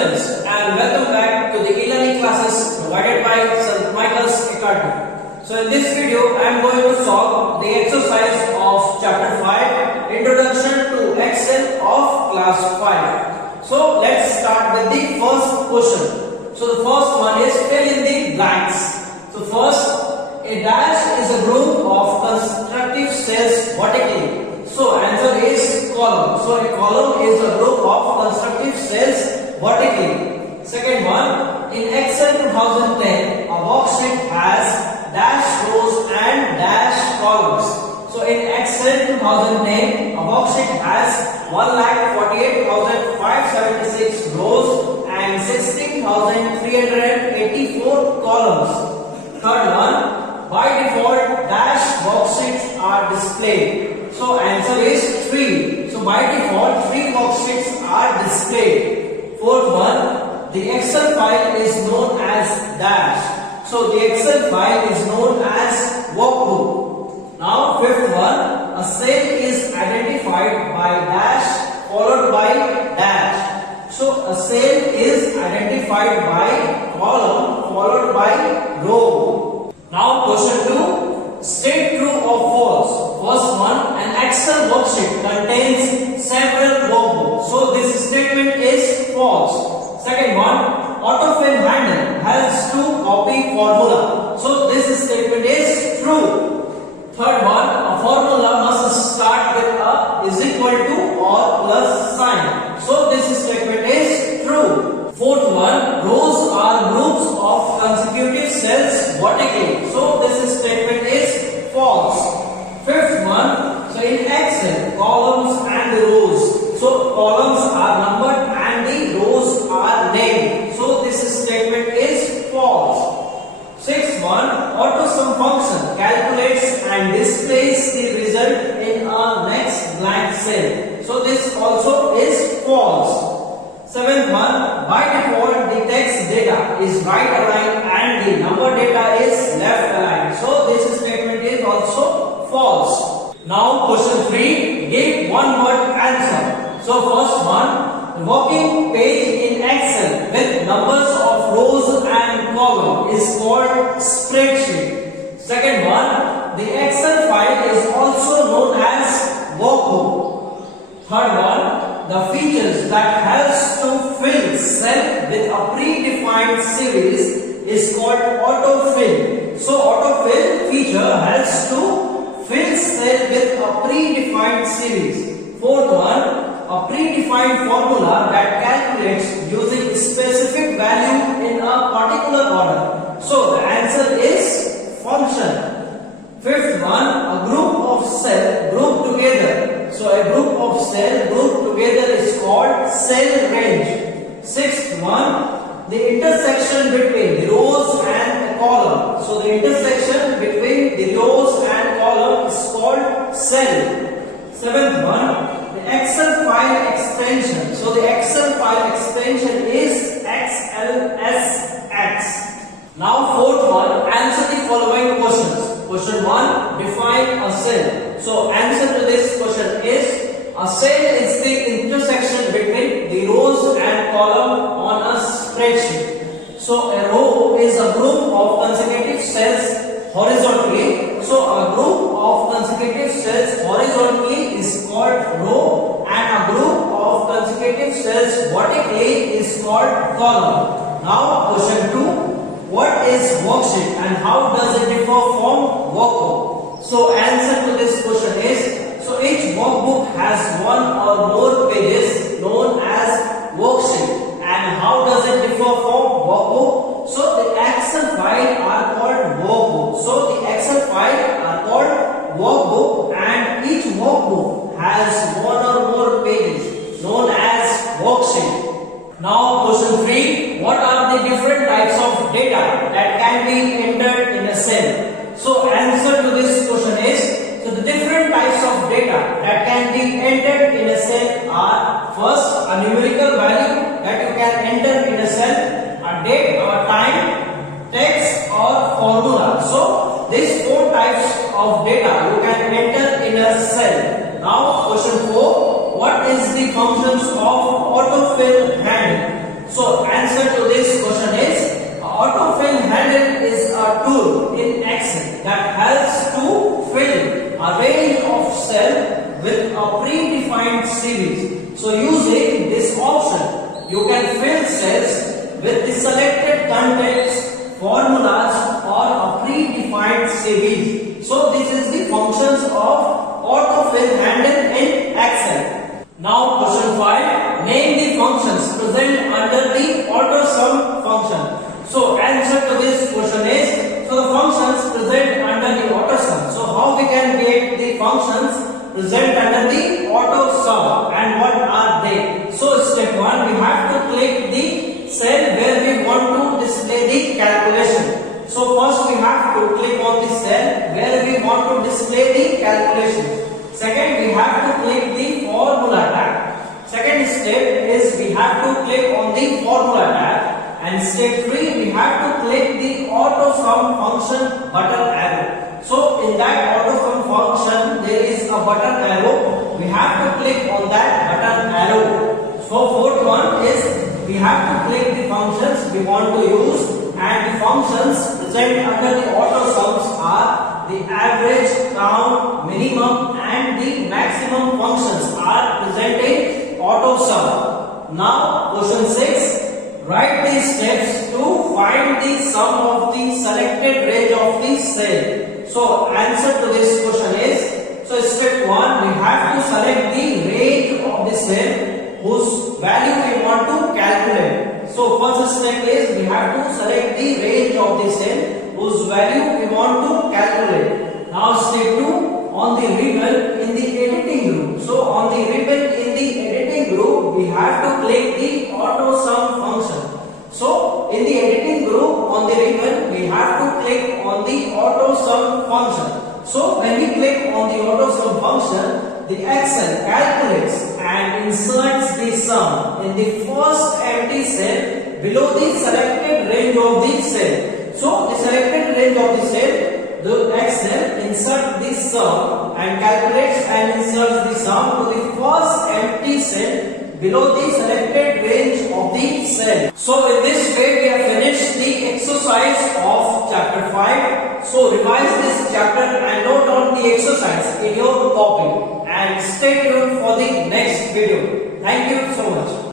students, and welcome back to the e-learning classes provided by St. Michael's Academy. So in this video, I am going to solve the exercise of chapter 5, Introduction to Excel of class 5. So let's start with the first question. So the first one is fill in the blanks. So first, a dash is a group of constructive cells vertically. So answer is column. So a column is a group of constructive cells vertically. Second one, in Excel 2010, a worksheet has dash rows and dash columns. So in Excel 2010, a worksheet has 1,48,576 rows and 16,384 columns. Third one, by default, dash worksheets are displayed. So answer is 3. So by default, 3 worksheets are displayed. Fourth one, the Excel file is known as dash. So the Excel file is known as workbook. Now fifth one, a cell is identified by dash followed by dash. So a cell is identified by column followed by row. Now question 2, state true or false. First one, an Excel worksheet contains several workbooks. So this statement is false. Second one, autofill handle helps to copy formula. So this statement is true. Third one, a formula must start with a is equal to or plus sign. So this statement is true. Fourth one, rows are groups of consecutive cells vertically. So this statement is false. Fifth one, so in Excel, columns and rows. So columns are numbered and the rows are named. So this statement is false. Sixth one, AutoSum function calculates and displays the result in a next blank cell. So this also is false. Seventh one, by default the text data is right aligned and the number data is left aligned. So this statement is also false. Now question 3, give one word answer. So first one, the working page in Excel with numbers of rows and columns is called spreadsheet. Second one, the Excel file is also known as workbook. Third one, the features that helps to fill cell with a predefined series is called autofill. So autofill feature helps to fill cell with a predefined series. Fourth one, a predefined formula that calculates using specific value in a particular order. So the answer is function. Fifth one, a group of cell grouped together. So a group of cell grouped together is called cell range. Sixth one, the intersection between the rows and the column. So the intersection between the rows and column is called cell. Seventh one, the Excel file extension. So the Excel file extension is XLSX. Now fourth one, answer the following questions. Question 1, define a cell. So answer to this question is, a cell is the intersection between the rows and column on a spreadsheet. So a row is a group of consecutive cells horizontally. So a group of consecutive cells horizontally is called row and a group of consecutive cells vertically is called column. Now question 2, what is worksheet and how does it differ from workbook? So answer to this question is, so each workbook has one or more pages known as worksheet. And how does it differ from workbook? So the Excel file are called workbook. So the Excel file are called workbook and each workbook has one or more pages known as worksheet. Now question 3, what are the different types of data that can be entered in a cell? So answer to this question is, so the different types of data that can be entered in a cell are, first, a numerical value that you can enter in a cell, a date or time, text or formula. So these 4 types of data you can enter in a cell. Now question 4, what is the functions of autofill handle? So you can fill cells with the selected contents, formulas or a predefined series. So this is the functions of autofill handle in Excel. Now question 5, name the functions present under the AutoSum function. So answer to this question is, so the functions present under the AutoSum. So how we can get the functions present under the AutoSum and what are they? So step 1, we have to click the cell where we want to display the calculation. So first we have to click on the cell where we want to display the calculation. Second, we have to click the formula tab. Second step is we have to click on the formula tab. And step 3, we have to click the AutoSum function button arrow. So in that AutoSum function, there is a button arrow. We have to click on that button arrow. So fourth one is we have to click the functions we want to use, and the functions present under the AutoSums are the average, count, minimum and the maximum functions are present in AutoSum. Now question 6, write the steps to find the sum of the selected range of the cell. So answer to this question is, so step 1, we have to select the range of the cell whose value we want to calculate. So first step is we have to select the range of the cell whose value we want to calculate. Now step 2, on the ribbon in the editing group. So on the ribbon in the editing group, we have to click the AutoSum function. So in the editing group on the ribbon, we have to click on the AutoSum function. So when we click on the AutoSum function, the Excel calculates and inserts the sum in the first empty cell below the selected range of the cell. So the selected range of the cell, the Excel inserts the sum and calculates and inserts the sum to the first empty cell below the selected range of the cell. So in this way we have finished the exercise of chapter 5. So revise this chapter and note down the exercise in your copy and stay tuned for the next video. Thank you so much.